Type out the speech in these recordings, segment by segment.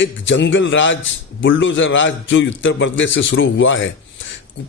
एक जंगल राज, बुलडोजर राज जो उत्तर प्रदेश से शुरू हुआ है,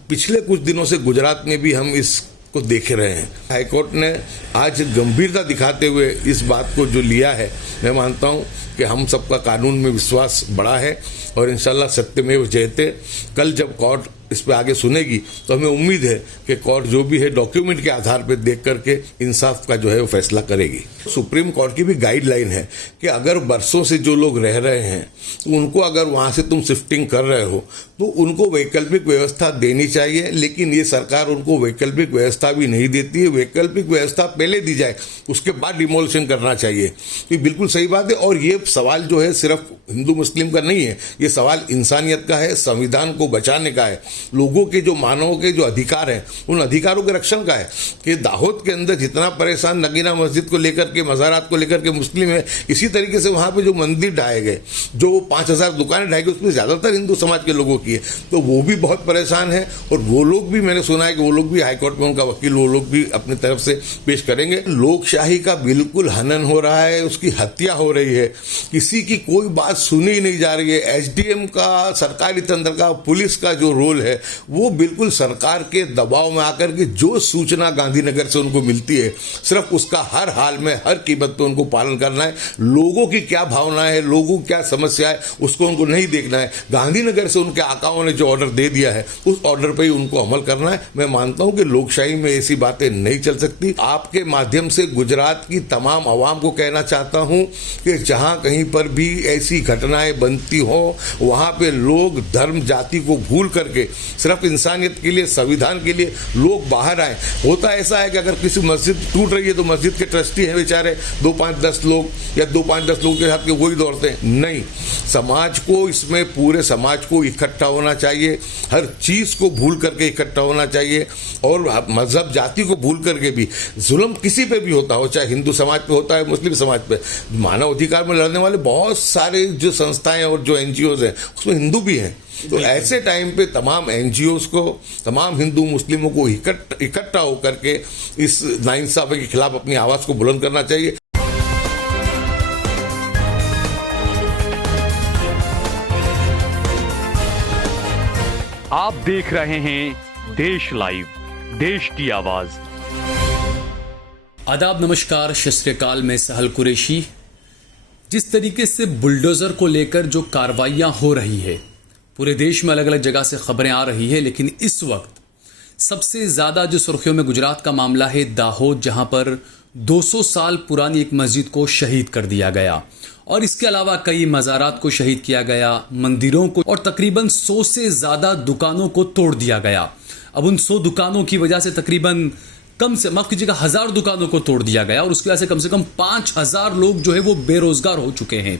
पिछले कुछ दिनों से गुजरात में भी हम इसको देख रहे हैं। हाईकोर्ट ने आज गंभीरता दिखाते हुए इस बात को जो लिया है, मैं मानता हूं कि हम सबका कानून में विश्वास बढ़ा है और इंशाल्लाह सत्यमेव जयते। कल जब कोर्ट इस पे आगे सुनेगी तो हमें उम्मीद है कि कोर्ट जो भी है डॉक्यूमेंट के आधार पे देख करके इंसाफ का जो है वो फैसला करेगी। सुप्रीम कोर्ट की भी गाइडलाइन है कि अगर बरसों से जो लोग रह रहे हैं तो उनको अगर वहां से तुम शिफ्टिंग कर रहे हो तो उनको वैकल्पिक व्यवस्था देनी चाहिए, लेकिन ये सरकार उनको वैकल्पिक व्यवस्था भी नहीं देती है। वैकल्पिक व्यवस्था पहले दी जाए, उसके बाद डिमोलिशन करना चाहिए। तो बिल्कुल सही बात है। और ये सवाल जो है सिर्फ हिंदू मुस्लिम का नहीं है, ये सवाल इंसानियत का है, संविधान को बचाने का है, लोगों के जो मानव के जो अधिकार हैं उन अधिकारों के रक्षण का है। कि दाहोद के अंदर जितना परेशान नगीना मस्जिद को लेकर के, मज़ारात को लेकर के मुस्लिम है, इसी तरीके से वहां पे जो मंदिर ढाए गए, जो 5000 दुकानें ढाई गई, उसमें ज्यादातर हिंदू समाज के लोगों की है, तो वो भी बहुत परेशान है। और वो लोग भी, मैंने सुना है कि वो लोग भी हाईकोर्ट में, उनका वकील, वो लोग भी अपनी तरफ से पेश करेंगे। लोकशाही का बिल्कुल हनन हो रहा है, उसकी हत्या हो रही है, किसी की कोई बात सुनी नहीं जा रही है। एसडीएम का, सरकारी तंत्र का, पुलिस का जो रोल है वो बिल्कुल सरकार के दबाव में आकर के जो सूचना गांधीनगर से उनको मिलती है, सिर्फ उसका हर हाल में, हर कीमत पे उनको पालन करना है। लोगों की क्या भावना है, लोगों की क्या समस्या है, उसको उनको नहीं देखना है। गांधीनगर से उनके आकाओं ने जो ऑर्डर दे दिया है, उस ऑर्डर पे ही उनको अमल करना है। मैं मानता हूं कि लोकशाही में ऐसी बातें नहीं चल सकती। आपके माध्यम से गुजरात की तमाम आवाम को कहना चाहता हूं कि जहां कहीं पर भी ऐसी घटनाएं बनती हो, वहां पे लोग धर्म जाति को भूल करके सिर्फ इंसानियत के लिए, संविधान के लिए लोग बाहर आए। होता ऐसा है कि अगर किसी मस्जिद टूट रही है तो मस्जिद के ट्रस्टी हैं बेचारे 2, 5, 10 लोग या 2, 5, 10 लोगों के साथ के वही दौड़ते हैं। नहीं, समाज को, इसमें पूरे समाज को इकट्ठा होना चाहिए, हर चीज को भूल करके इकट्ठा होना चाहिए। और मजहब जाति को भूल करके भी जुल्म किसी पे भी होता हो, चाहे हिंदू समाज पे होता है, मुस्लिम समाज पे, मानव अधिकार में लड़ने वाले बहुत सारे जो संस्थाएं और जो एनजीओज हैं उसमें हिंदू भी हैं। तो ऐसे टाइम पे तमाम एनजीओज को, तमाम हिंदू मुस्लिमों को इकट्ठा होकर के इस नाइंसाफी के खिलाफ अपनी आवाज को बुलंद करना चाहिए। आप देख रहे हैं देश लाइव, देश की आवाज। आदाब, नमस्कार, सत श्री अकाल। मैं सहल कुरैशी। जिस तरीके से बुलडोजर को लेकर जो कार्रवाइयां हो रही है, पूरे देश में अलग अलग जगह से खबरें आ रही है, लेकिन इस वक्त सबसे ज्यादा जो सुर्खियों में गुजरात का मामला है दाहोद, जहां पर 200 साल पुरानी एक मस्जिद को शहीद कर दिया गया और इसके अलावा कई मज़ारात को शहीद किया गया, मंदिरों को, और तकरीबन 100 से ज्यादा दुकानों को तोड़ दिया गया। अब उन 100 दुकानों की वजह से तकरीबन कम से, माफ कीजिएगा, 1000 दुकानों को तोड़ दिया गया और उसकी वजह से कम 5000 लोग जो है वो बेरोजगार हो चुके हैं।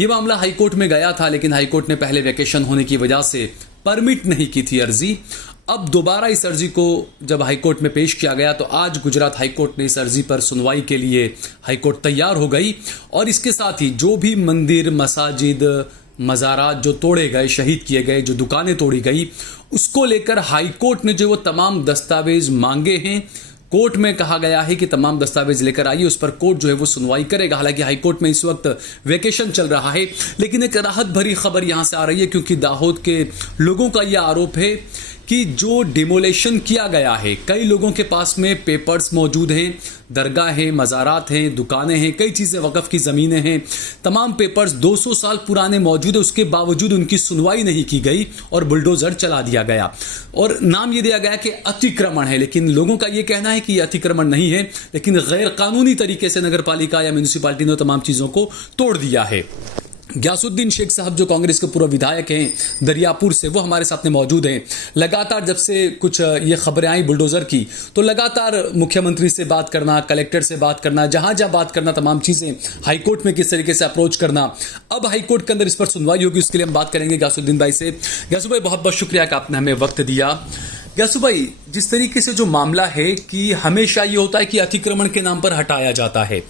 ये मामला हाईकोर्ट में गया था, लेकिन हाईकोर्ट ने पहले वैकेशन होने की वजह से परमिट नहीं की थी अर्जी। अब दोबारा इस अर्जी को जब हाईकोर्ट में पेश किया गया तो आज गुजरात हाईकोर्ट ने इस अर्जी पर सुनवाई के लिए हाईकोर्ट तैयार हो गई और इसके साथ ही जो भी मंदिर, मसाजिद, मज़ारात जो तोड़े गए, शहीद किए गए, जो दुकानें तोड़ी गई, उसको लेकर हाईकोर्ट ने जो वो तमाम दस्तावेज मांगे हैं, कोर्ट में कहा गया है कि तमाम दस्तावेज लेकर आइए, उस पर कोर्ट जो है वो सुनवाई करेगा। हालांकि हाईकोर्ट में इस वक्त वेकेशन चल रहा है, लेकिन एक राहत भरी खबर यहां से आ रही है, क्योंकि दाहोद के लोगों का यह आरोप है कि जो डिमोलेशन किया गया है, कई लोगों के पास में पेपर्स मौजूद हैं, दरगाह हैं, मज़ारात हैं, दुकानें हैं, कई चीज़ें, वक़फ़ की ज़मीनें हैं, तमाम पेपर्स 200 साल पुराने मौजूद है, उसके बावजूद उनकी सुनवाई नहीं की गई और बुलडोज़र चला दिया गया और नाम ये दिया गया कि अतिक्रमण है। लेकिन लोगों का ये कहना है कि ये अतिक्रमण नहीं है, लेकिन गैर कानूनी तरीके से नगर पालिका या म्यूनिसिपालिटी ने तमाम चीज़ों को तोड़ दिया है। गयासुद्दीन शेख साहब जो कांग्रेस के पूर्व विधायक हैं दरियापुर से, वो हमारे साथ में मौजूद हैं। लगातार जब से कुछ ये खबरें आई बुलडोज़र की, तो लगातार मुख्यमंत्री से बात करना, कलेक्टर से बात करना, जहां जहां बात करना, तमाम चीज़ें, हाईकोर्ट में किस तरीके से अप्रोच करना। अब हाईकोर्ट के अंदर इस पर सुनवाई होगी, उसके लिए हम बात करेंगे गयासुद्दीन भाई से। गयासु भाई, बहुत बहुत शुक्रिया कि आपने हमें वक्त दिया। गयासु भाई, जिस तरीके से जो मामला है कि हमेशा ये होता है कि अतिक्रमण के नाम पर हटाया जाता है,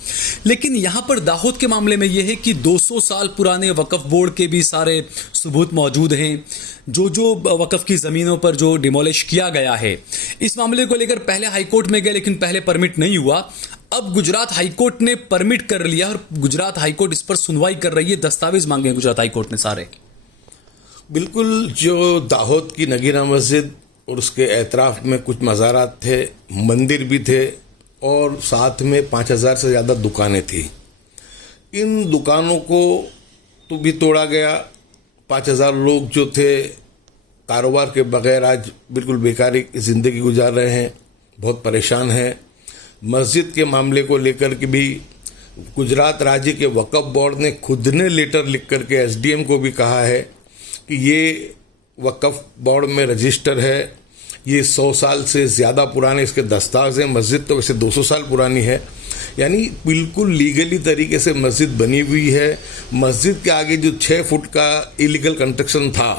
लेकिन यहां पर दाहोद के मामले में यह है कि 200 साल पुराने वक्फ बोर्ड के भी सारे सबूत मौजूद हैं, जो वक्फ की ज़मीनों पर जो डिमोलिश किया गया है। इस मामले को लेकर पहले हाईकोर्ट में गए, लेकिन पहले परमिट नहीं हुआ। अब गुजरात हाईकोर्ट ने परमिट कर लिया और गुजरात हाईकोर्ट इस पर सुनवाई कर रही है। दस्तावेज मांगे हैं गुजरात हाईकोर्ट ने सारे। बिल्कुल, जो दाहोद की नगीना मस्जिद और उसके एतराफ में कुछ मज़ारात थे, मंदिर भी थे और साथ में 5,000 से ज़्यादा दुकानें थी। इन दुकानों को तो भी तोड़ा गया। 5,000 लोग जो थे कारोबार के बगैर आज बिल्कुल बेकारी की ज़िंदगी गुजार रहे हैं, बहुत परेशान हैं। मस्जिद के मामले को लेकर के भी गुजरात राज्य के वक्फ बोर्ड ने खुद ने लेटर लिख करके एसडीएम को भी कहा है कि ये वक्फ बोर्ड में रजिस्टर है, ये 100 साल से ज़्यादा पुराने इसके दस्तावेज हैं। मस्जिद तो वैसे 200 साल पुरानी है, यानी बिल्कुल लीगली तरीके से मस्जिद बनी हुई है। मस्जिद के आगे जो 6 फुट का इलीगल कंस्ट्रक्शन था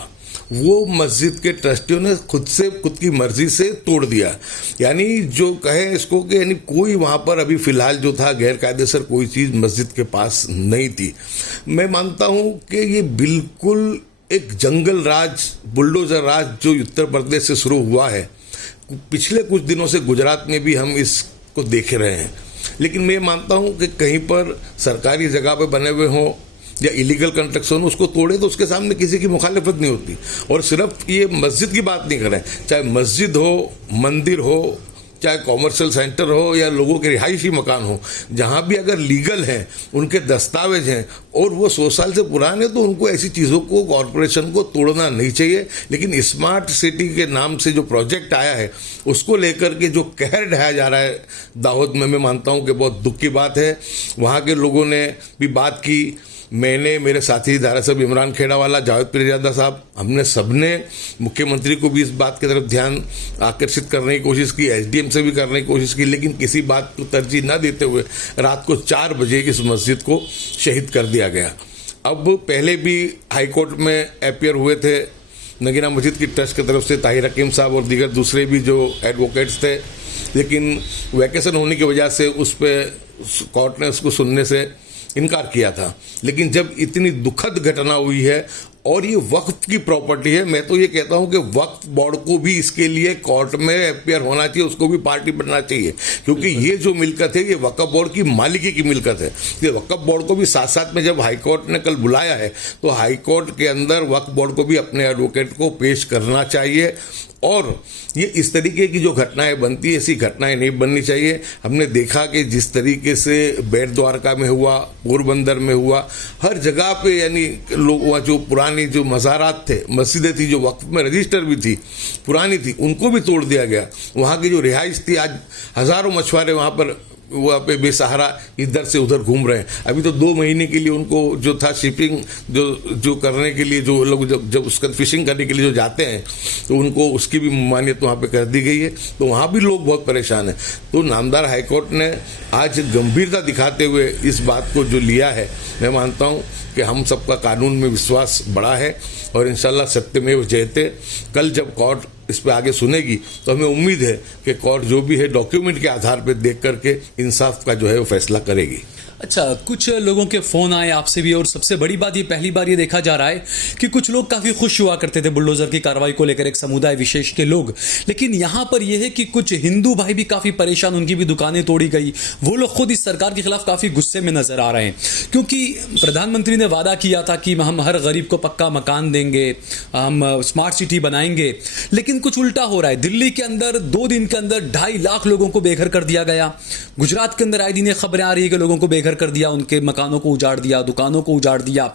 वो मस्जिद के ट्रस्टियों ने खुद की मर्जी से तोड़ दिया। यानी जो कहें इसको कि यानी कोई वहाँ पर अभी फिलहाल जो था गैर कायदेसर कोई चीज़ मस्जिद के पास नहीं थी। मैं मानता हूँ कि ये बिल्कुल एक जंगल राज, बुलडोजर राज जो उत्तर प्रदेश से शुरू हुआ है, पिछले कुछ दिनों से गुजरात में भी हम इसको देख रहे हैं। लेकिन मैं मानता हूं कि कहीं पर सरकारी जगह पे बने हुए हों या इलीगल कंस्ट्रक्शन उसको तोड़े तो उसके सामने किसी की मुखालिफत नहीं होती। और सिर्फ ये मस्जिद की बात नहीं कर रहे हैं, चाहे मस्जिद हो, मंदिर हो, चाहे कॉमर्शियल सेंटर हो या लोगों के रिहायशी मकान हो, जहां भी अगर लीगल हैं, उनके दस्तावेज हैं और वो 100 साल से पुराने, तो उनको ऐसी चीज़ों को कॉरपोरेशन को तोड़ना नहीं चाहिए। लेकिन स्मार्ट सिटी के नाम से जो प्रोजेक्ट आया है उसको लेकर के जो कहर ढाया जा रहा है दाहोद में, मैं मानता हूं कि बहुत दुख की बात है। वहाँ के लोगों ने भी बात की, मैंने, मेरे साथी धारासभ्य इमरान खेड़ावाला, जावेद पीरजादा साहब, हमने सबने मुख्यमंत्री को भी इस बात की तरफ ध्यान आकर्षित करने की कोशिश की, एसडीएम से भी करने की कोशिश की, लेकिन किसी बात को तरजीह न देते हुए रात को 4 बजे इस मस्जिद को शहीद कर दिया गया। अब पहले भी हाईकोर्ट में अपियर हुए थे नगीना मस्जिद की ट्रस्ट की तरफ से ताहिर हकीम साहब और दीगर दूसरे भी जो एडवोकेट्स थे, लेकिन वैकेशन होने की वजह से उस पर कोर्ट ने उसको सुनने से इनकार किया था। लेकिन जब इतनी दुखद घटना हुई है और ये वक्फ की प्रॉपर्टी है, मैं तो ये कहता हूं कि वक्फ बोर्ड को भी इसके लिए कोर्ट में अपियर होना चाहिए, उसको भी पार्टी बनना चाहिए, क्योंकि ये जो मिल्कत है ये वक्फ बोर्ड की मालिकी की मिल्कत है। ये वक्फ बोर्ड को भी साथ साथ में जब हाईकोर्ट ने कल बुलाया है तो हाईकोर्ट के अंदर वक्फ बोर्ड को भी अपने एडवोकेट को पेश करना चाहिए। और ये इस तरीके की जो घटनाएं बनती है, ऐसी घटनाएं नहीं बननी चाहिए। हमने देखा कि जिस तरीके से बेट द्वारका में हुआ, पोरबंदर में हुआ, हर जगह पे यानी लोग जो पुरानी जो मज़ारात थे, मस्जिदें थी जो वक्फ में रजिस्टर भी थी, पुरानी थी, उनको भी तोड़ दिया गया। वहाँ की जो रिहाइश थी, आज हज़ारों मछुआरे वहाँ पे बेसहारा इधर से उधर घूम रहे हैं। अभी तो 2 महीने के लिए उनको जो था शिपिंग जो करने के लिए जो लोग जब उसका फिशिंग करने के लिए जो जाते हैं तो उनको उसकी भी ममानियत वहाँ पे कर दी गई है, तो वहाँ भी लोग बहुत परेशान हैं। तो नामदार हाईकोर्ट ने आज गंभीरता दिखाते हुए इस बात को जो लिया है, मैं मानता हूँ कि हम सबका कानून में विश्वास बढ़ा है और इंशाल्लाह सत्यमेव जयते। कल जब कोर्ट इस पे आगे सुनेगी तो हमें उम्मीद है कि कोर्ट जो भी है डॉक्यूमेंट के आधार पर देख करके इंसाफ का जो है वो फैसला करेगी। अच्छा, कुछ लोगों के फोन आए आपसे भी, और सबसे बड़ी बात ये पहली बार ये देखा जा रहा है कि कुछ लोग काफी खुश हुआ करते थे बुलडोजर की कार्रवाई को लेकर, एक समुदाय विशेष के लोग, लेकिन यहां पर यह है कि कुछ हिंदू भाई भी काफी परेशान, उनकी भी दुकानें तोड़ी गई। वो लोग खुद इस सरकार के खिलाफ काफी गुस्से में नजर आ रहे हैं, क्योंकि प्रधानमंत्री ने वादा किया था कि हम हर गरीब को पक्का मकान देंगे, हम स्मार्ट सिटी बनाएंगे, लेकिन कुछ उल्टा हो रहा है। दिल्ली के अंदर 2 दिन के अंदर 2.5 लाख लोगों को बेघर कर दिया गया। गुजरात के अंदर आए दिन खबरें आ रही है कि लोगों को बेघर कर दिया, उनके मकानों को उजाड़ दिया, दुकानों को उजाड़ दिया।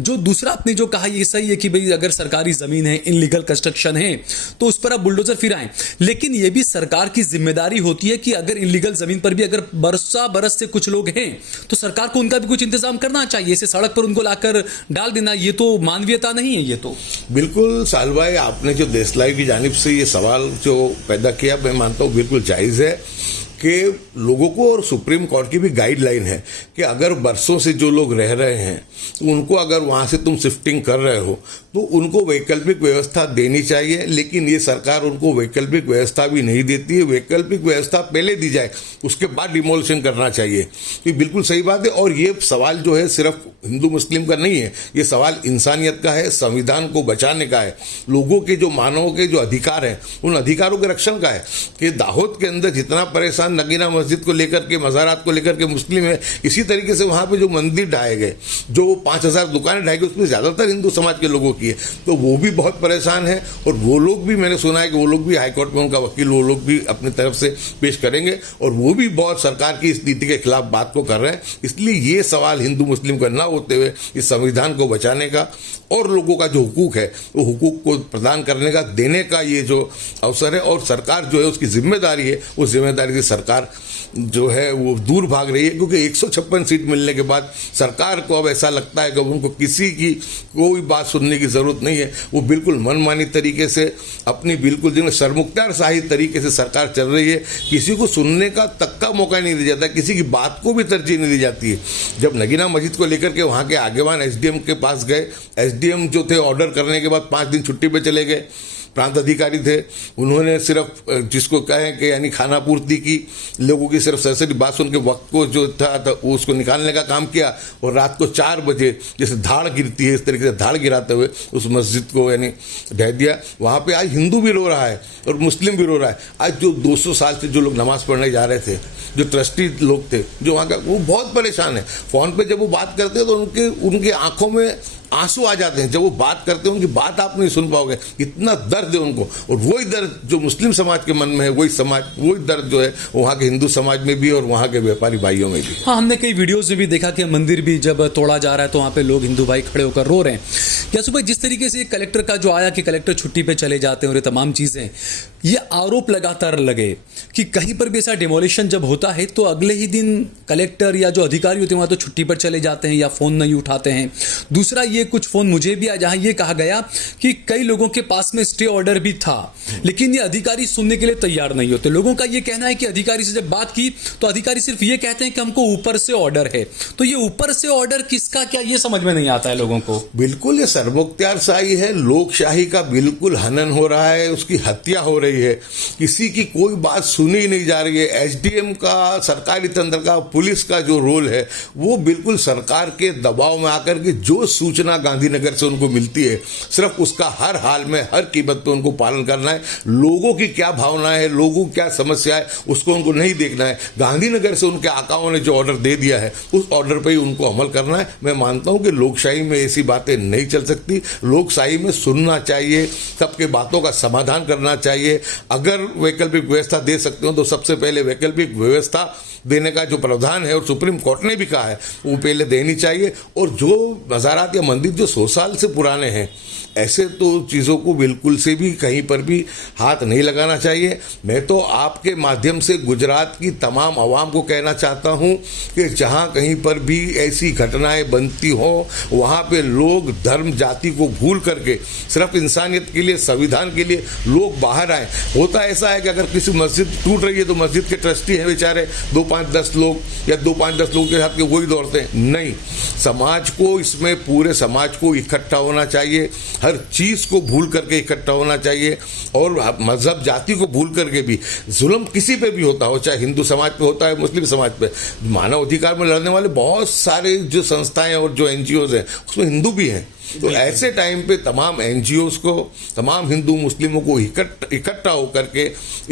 जो दूसरा आपने जो कहा ये सही है कि भाई अगर सरकारी जमीन है, इनलीगल कंस्ट्रक्शन है, तो उस पर आप बुलडोजर फिराएं, लेकिन ये भी सरकार की जिम्मेदारी होती है कि अगर इनलीगल जमीन पर भी अगर बरस से कुछ लोग हैं तो सरकार को उनका भी कुछ इंतजाम करना चाहिए। इसे सड़क पर उनको लाकर डाल देना, ये तो मानवीयता नहीं है। ये तो बिल्कुल साल भाई, आपने जो देशलाई की जानिब से ये सवाल जो पैदा किया, मैं मानता हूँ बिल्कुल जायज़ है कि लोगों को, और सुप्रीम कोर्ट की भी गाइडलाइन है कि अगर बरसों से जो लोग रह रहे हैं तो उनको अगर वहाँ से तुम शिफ्टिंग कर रहे हो तो उनको वैकल्पिक व्यवस्था देनी चाहिए। लेकिन ये सरकार उनको वैकल्पिक व्यवस्था भी नहीं देती है। वैकल्पिक व्यवस्था पहले दी जाए, उसके बाद डिमोलिशन करना चाहिए। तो बिल्कुल सही बात है। और ये सवाल जो है सिर्फ हिंदू मुस्लिम का नहीं है, ये सवाल इंसानियत का है, संविधान को बचाने का है, लोगों के जो मानव के जो अधिकार हैं उन अधिकारों के रक्षण का है। कि दाहोद के अंदर जितना परेशान परेशान नगीना मस्जिद को लेकर के, मज़ारात को लेकर के मुस्लिम है। इसी तरीके से वहाँ पे जो मंदिर ढाए गए, जो 5000 दुकानें ढाई गई, उसमें ज़्यादातर हिंदू समाज के लोगों की है, तो वो भी बहुत परेशान है। और वो लोग भी, मैंने सुना है कि वो लोग भी हाईकोर्ट में, उनका वकील, वो लोग भी अपनी तरफ से पेश करेंगे और वो भी बहुत सरकार की इस नीति के खिलाफ बात को कर रहे हैं। इसलिए ये सवाल हिंदू मुस्लिम का ना होते हुए इस संविधान को बचाने का और लोगों का जो हुकूक है वो हुकूक को प्रदान करने का, देने का ये जो अवसर है, और सरकार जो है उसकी जिम्मेदारी है, उस जिम्मेदारी से सरकार जो है वो दूर भाग रही है। क्योंकि 156 सीट मिलने के बाद सरकार को अब ऐसा लगता है कि उनको किसी की कोई बात सुनने की जरूरत नहीं है। वो बिल्कुल मनमानी तरीके से, अपनी बिल्कुल जिनमें शर्मुख्तार शाही तरीके से सरकार चल रही है। किसी को सुनने का तक का मौका नहीं दिया जाता, किसी की बात को भी तरजीह नहीं दी जाती है। जब नगीना मस्जिद को लेकर के वहाँ के आगेवान एसडीएम के पास गए, एसडीएम जो थे ऑर्डर करने के बाद 5 दिन छुट्टी पे चले गए। प्रांत अधिकारी थे, उन्होंने सिर्फ जिसको कहें कि यानी खाना पूर्ति की, लोगों की सिर्फ सरसरी बात सुन के वक्त को जो था उसको निकालने का काम किया। और रात को 4 बजे जैसे धाड़ गिरती है, इस तरीके से धाड़ गिराते हुए उस मस्जिद को यानी ढह दिया। वहाँ पे आज हिंदू भी रो रहा है और मुस्लिम भी रो रहा है। आज जो 200 साल से जो लोग नमाज पढ़ने जा रहे थे, जो ट्रस्टी लोग थे, जो वहाँ का, वो बहुत परेशान है। फोन पे जब वो बात करते हैं तो उनके आंखों में आंसू आ जाते हैं। जब वो बात करते हैं उनकी बात आप नहीं सुन पाओगे, इतना दर्द है उनको। और वही दर्द जो मुस्लिम समाज के मन में है, वही दर्द जो है वहाँ के हिंदू समाज में भी और वहाँ के व्यापारी भाइयों में भी। हाँ, हमने कई वीडियोस में भी देखा कि मंदिर भी जब तोड़ा जा रहा है तो वहाँ पे लोग, हिंदू भाई खड़े होकर रो रहे हैं। क्या सुबह जिस तरीके से कलेक्टर का जो आया कि कलेक्टर छुट्टी पे चले जाते हैं और ये तमाम चीजें, ये आरोप लगातार लगे कि कहीं पर भी ऐसा डिमोलिशन जब होता है तो अगले ही दिन कलेक्टर या जो अधिकारी होते हैं वहाँ तो छुट्टी पर चले जाते हैं या फोन नहीं उठाते हैं। दूसरा, ये कुछ फोन मुझे भी आया जहां ये कहा गया कि कई लोगों के पास में स्टे ऑर्डर भी था, लेकिन ये अधिकारी सुनने के लिए तैयार नहीं होते। लोगों का ये कहना है कि अधिकारी से जब बात की तो अधिकारी सिर्फ ये कहते हैं कि हमको ऊपर से ऑर्डर है। तो ये ऊपर से ऑर्डर किसका, क्या ये समझ में नहीं आता है लोगों को। बिल्कुल ये सर्वोख्तियारशाही है, लोकशाही का बिल्कुल हनन हो रहा है, उसकी हत्या हो रही है। किसी की कोई बात सुनी ही नहीं जा रही है। एसडीएम का, सरकारी तंत्र का, पुलिस का जो रोल है वो बिल्कुल सरकार के दबाव में आकर के जो सूचना गांधीनगर से उनको मिलती है, सिर्फ उसका हर हाल में, हर कीमत पे उनको पालन करना है। लोगों की क्या भावनाएं है, लोगों की क्या समस्या है, उसको उनको नहीं देखना है। गांधीनगर से उनके आकाओं ने जो ऑर्डर दे दिया है उस ऑर्डर पे ही उनको अमल करना है। मैं मानता हूं कि लोकशाही में ऐसी बातें नहीं चल सकती। लोकशाही में सुनना चाहिए, सबके बातों का समाधान करना चाहिए। अगर वैकल्पिक व्यवस्था दे सकते हो तो सबसे पहले वैकल्पिक व्यवस्था देने का जो प्रावधान है, और सुप्रीम कोर्ट ने भी कहा है, वो पहले देनी चाहिए। और जो मज़ारात या मंदिर जो 100 साल से पुराने हैं, ऐसे तो चीज़ों को बिल्कुल से भी कहीं पर भी हाथ नहीं लगाना चाहिए। मैं तो आपके माध्यम से गुजरात की तमाम आवाम को कहना चाहता हूं कि जहां कहीं पर भी ऐसी घटनाएं बनती हो, वहां पे लोग धर्म जाति को भूल करके सिर्फ इंसानियत के लिए, संविधान के लिए लोग बाहर आए। होता ऐसा है कि अगर किसी मस्जिद टूट रही है तो मस्जिद के ट्रस्टी हैं बेचारे 2-5-10 लोग या 2-5-10 लोगों के साथ के वही दौड़ते हैं। नहीं, समाज को, इसमें पूरे समाज को इकट्ठा होना चाहिए, हर चीज को भूल करके इकट्ठा होना चाहिए। और मजहब जाति को भूल करके भी जुल्म किसी पे भी होता हो, चाहे हिंदू समाज पे होता है, मुस्लिम समाज पे, मानव अधिकार में लड़ने वाले बहुत सारे जो संस्थाएं और जो एनजीओज हैं उसमें हिंदू भी हैं। तो ऐसे टाइम पे तमाम एनजीओज को, तमाम हिंदू मुस्लिमों को इकट्ठा होकर के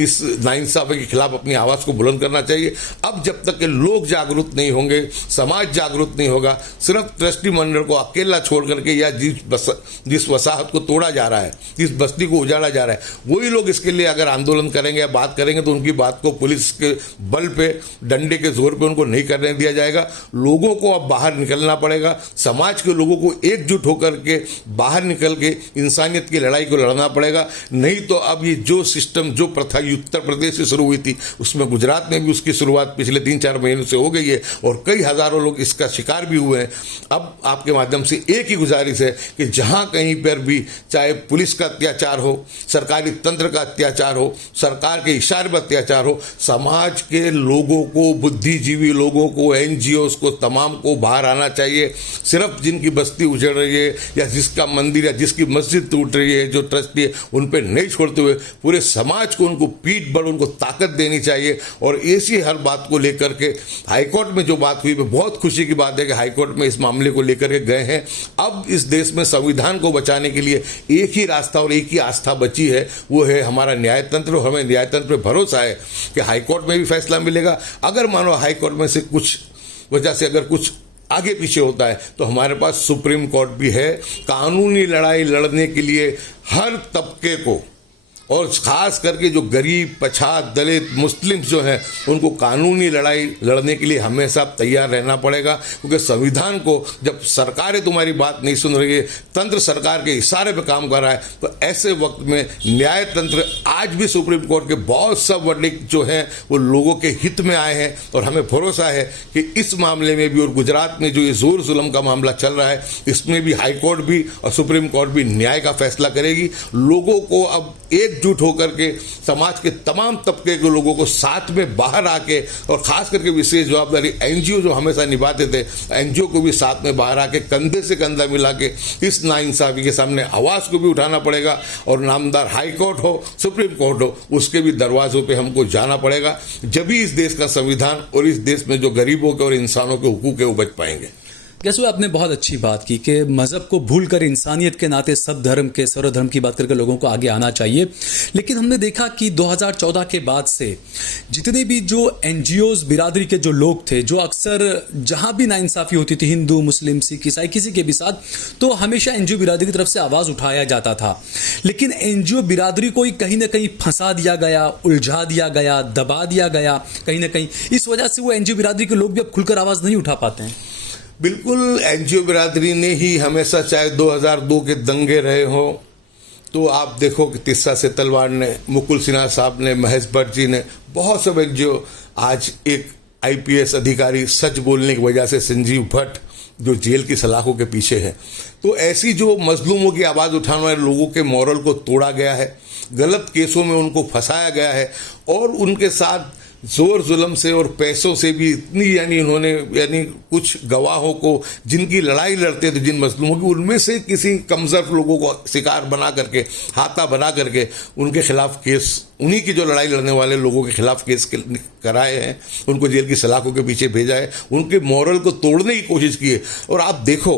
इस नाइंसाफी के खिलाफ अपनी आवाज को बुलंद करना चाहिए। अब जब तक के लोग जागरूक नहीं होंगे, समाज जागरूक नहीं होगा, सिर्फ ट्रस्टी मंडल को अकेला छोड़ करके या जिस वसाहत को तोड़ा जा रहा है, जिस बस्ती को उजाड़ा जा रहा है, वही लोग इसके लिए अगर आंदोलन करेंगे या बात करेंगे तो उनकी बात को पुलिस के बल पे, डंडे के जोर पे उनको नहीं करने दिया जाएगा। लोगों को अब बाहर निकलना पड़ेगा, समाज के लोगों को एकजुट होकर के बाहर निकल के इंसानियत की लड़ाई को लड़ना पड़ेगा। नहीं तो अब ये जो सिस्टम, जो प्रथा उत्तर प्रदेश से शुरू हुई थी, उसमें गुजरात में भी उसकी शुरुआत पिछले 3-4 महीनों से हो गई है और कई हजारों लोग इसका शिकार भी हुए हैं। अब आपके माध्यम से एक ही गुजारिश है कि जहां कहीं पर भी, चाहे पुलिस का अत्याचार हो, सरकारी तंत्र का अत्याचार हो, सरकार के इशारे पर अत्याचार हो, समाज के लोगों को, बुद्धिजीवी लोगों को, एनजीओ को, तमाम को बाहर आना चाहिए। सिर्फ जिनकी बस्ती उजड़ रही है, या जिसका मंदिर या जिसकी मस्जिद टूट रही है, जो ट्रस्टी है, उन पर नहीं छोड़ते हुए पूरे समाज को उनको पीठ बल, उनको ताकत देनी चाहिए। और ऐसी हर बात को लेकर के हाईकोर्ट में जो बात हुई, बहुत खुशी की बात है कि हाईकोर्ट में इस मामले को लेकर के गए हैं। अब इस देश में संविधान को बचाने के लिए एक ही रास्ता और एक ही आस्था बची है, वो है हमारा न्यायतंत्र। और हमें न्यायतंत्र पर भरोसा है कि हाईकोर्ट में भी फैसला मिलेगा। अगर मानो हाईकोर्ट में से कुछ वजह से अगर कुछ आगे पीछे होता है तो हमारे पास सुप्रीम कोर्ट भी है। कानूनी लड़ाई लड़ने के लिए हर तबके को, और खास करके जो गरीब, पछात, दलित, मुस्लिम जो हैं, उनको कानूनी लड़ाई लड़ने के लिए हमेशा तैयार रहना पड़ेगा। क्योंकि संविधान को जब सरकारें तुम्हारी बात नहीं सुन रही है, तंत्र सरकार के इशारे पे काम कर रहा है, तो ऐसे वक्त में न्याय तंत्र आज भी सुप्रीम कोर्ट के बहुत सब वर्डिक्ट जो हैं वो लोगों के हित में आए हैं। और हमें भरोसा है कि इस मामले में भी और गुजरात में जो ये जोर जुल्म का मामला चल रहा है, इसमें भी हाईकोर्ट भी और सुप्रीम कोर्ट भी न्याय का फैसला करेगी। लोगों को अब एकजुट होकर के समाज के तमाम तबके के लोगों को साथ में बाहर आके, और खास करके विशेष जवाबदारी एनजीओ जो हमेशा निभाते थे, एनजीओ को भी साथ में बाहर आके कंधे से कंधा मिला के इस नाइंसाफी के सामने आवाज को भी उठाना पड़ेगा। और नामदार हाई कोर्ट हो, सुप्रीम कोर्ट हो, उसके भी दरवाजों पे हमको जाना पड़ेगा। जब भी इस देश का संविधान और इस देश में जो गरीबों के और इंसानों के हुकूक है वो बच पाएंगे। जैसे आपने बहुत अच्छी बात की कि मजहब को भूलकर इंसानियत के नाते सब धर्म के सर्वधर्म की बात करके लोगों को आगे आना चाहिए। लेकिन हमने देखा कि 2014 के बाद से जितने भी जो एनजीओज बिरादरी के जो लोग थे, जो अक्सर जहां भी नाइंसाफी होती थी, हिंदू, मुस्लिम, सिख, ईसाई, किसी के भी साथ, तो हमेशा एनजीओ बिरादरी की तरफ से आवाज उठाया जाता था। लेकिन एनजीओ बिरादरी को कहीं ना कहीं फंसा दिया गया, उलझा दिया गया, दबा दिया गया कहीं ना कहीं। इस वजह से वो एनजीओ बिरादरी के लोग भी अब खुलकर आवाज नहीं उठा पाते हैं। बिल्कुल, एनजीओ बिरादरी ने ही हमेशा, चाहे 2002 के दंगे रहे हो, तो आप देखो कि तिस्सा से तलवार ने, मुकुल सिन्हा साहब ने, महेश भट्ट जी ने, बहुत सब एनजीओ, आज एक आईपीएस अधिकारी सच बोलने की वजह से संजीव भट्ट जो जेल की सलाखों के पीछे है। तो ऐसी जो मजलूमों की आवाज उठाने वाले लोगों के मॉरल को तोड़ा गया है, गलत केसों में उनको फंसाया गया है, और उनके साथ जोर जुल्म से और पैसों से भी इतनी, यानी कुछ गवाहों को जिनकी लड़ाई लड़ते थे, जिन मजलूमों की, उनमें से किसी कमजोर लोगों को शिकार बना करके, हाथा बना करके उनके खिलाफ केस, उन्हीं की जो लड़ाई लड़ने वाले लोगों के खिलाफ केस कराए हैं, उनको जेल की सलाखों के पीछे भेजा है, उनके मॉरल को तोड़ने की कोशिश की है। और आप देखो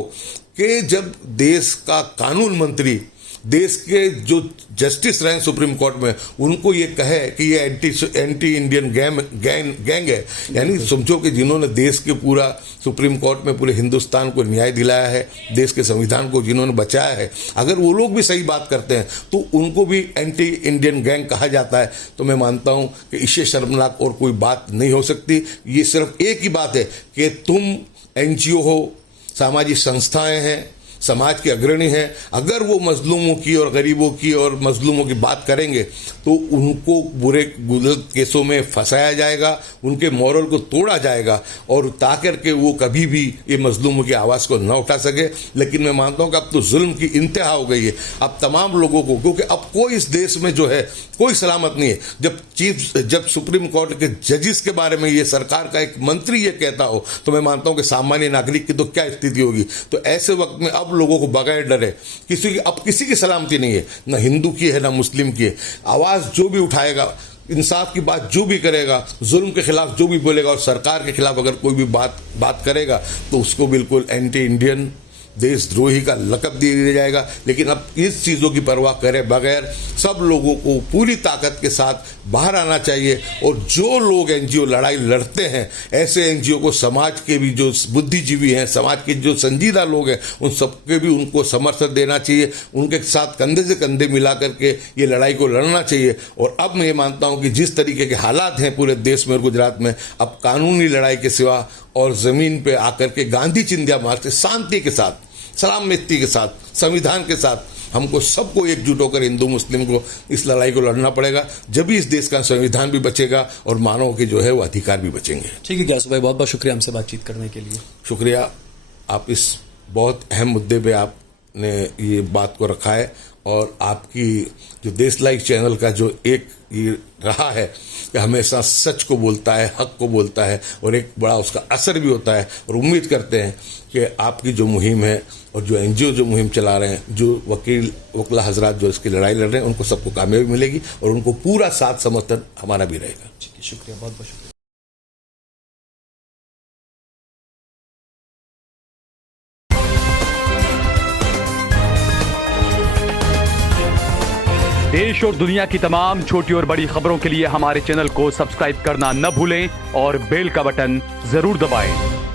कि जब देश का कानून मंत्री, देश के जो जस्टिस रहे सुप्रीम कोर्ट में, उनको ये कहे कि ये एंटी इंडियन गैंग है, यानी समझो कि जिन्होंने देश के पूरा सुप्रीम कोर्ट में पूरे हिंदुस्तान को न्याय दिलाया है, देश के संविधान को जिन्होंने बचाया है, अगर वो लोग भी सही बात करते हैं तो उनको भी एंटी इंडियन गैंग कहा जाता है। तो मैं मानता हूं कि इससे शर्मनाक और कोई बात नहीं हो सकती। ये सिर्फ एक ही बात है कि तुम एनजीओ हो, सामाजिक संस्थाएं हैं, समाज के अग्रणी हैं, अगर वो मजलूमों की और गरीबों की और मजलूमों की बात करेंगे तो उनको बुरे गलत केसों में फंसाया जाएगा, उनके मॉरल को तोड़ा जाएगा, और ताकर के वो कभी भी ये मजलूमों की आवाज़ को न उठा सके। लेकिन मैं मानता हूँ कि अब तो जुल्म की इंतहा हो गई है। अब तमाम लोगों को, क्योंकि अब कोई इस देश में जो है कोई सलामत नहीं है। जब सुप्रीम कोर्ट के जजिस के बारे में ये सरकार का एक मंत्री ये कहता हो, तो मैं मानता हूँ कि सामान्य नागरिक की तो क्या स्थिति होगी। तो ऐसे वक्त में अब लोगों को बगैर डरे, किसी की सलामती नहीं है, ना हिंदू की है ना मुस्लिम की है। आवाज जो भी उठाएगा, इंसाफ की बात जो भी करेगा, जुल्म के खिलाफ जो भी बोलेगा, और सरकार के खिलाफ अगर कोई भी बात करेगा तो उसको बिल्कुल एंटी इंडियन, देशद्रोही का लक़ब दिया जाएगा। लेकिन अब इस चीज़ों की परवाह करे बगैर सब लोगों को पूरी ताकत के साथ बाहर आना चाहिए। और जो लोग एनजीओ लड़ाई लड़ते हैं, ऐसे एनजीओ को समाज के भी जो बुद्धिजीवी हैं, समाज के जो संजीदा लोग हैं, उन सबके भी उनको समर्थन देना चाहिए, उनके साथ कंधे से कंधे मिला करके ये लड़ाई को लड़ना चाहिए। और अब मैं ये मानता हूँ कि जिस तरीके के हालात हैं पूरे देश में और गुजरात में, अब कानूनी लड़ाई के सिवा और ज़मीन पे आकर के गांधी चिंध्या मार्ग से शांति के साथ, सलामती के साथ, संविधान के साथ हमको सबको एकजुट होकर हिंदू मुस्लिम को इस लड़ाई को लड़ना पड़ेगा। जब भी इस देश का संविधान भी बचेगा और मानव के जो है वो अधिकार भी बचेंगे। ठीक है ग्यासु भाई, बहुत बहुत शुक्रिया हमसे बातचीत करने के लिए। शुक्रिया, आप इस बहुत अहम मुद्दे पे आपने ये बात को रखा है और आपकी जो देश लाइव चैनल का जो एक ये रहा है कि हमेशा सच को बोलता है, हक को बोलता है और एक बड़ा उसका असर भी होता है। और उम्मीद करते हैं कि आपकी जो मुहिम है और जो NGO जो मुहिम चला रहे हैं, जो वकीला हजरात जो इसकी लड़ाई लड़ रहे हैं, उनको सबको कामयाबी मिलेगी और उनको पूरा साथ समर्थन हमारा भी रहेगा। ठीक है, शुक्रिया, बहुत बहुत शुक्रिया। देश और दुनिया की तमाम छोटी और बड़ी खबरों के लिए हमारे चैनल को सब्सक्राइब करना न भूलें और बेल का बटन जरूर दबाएं।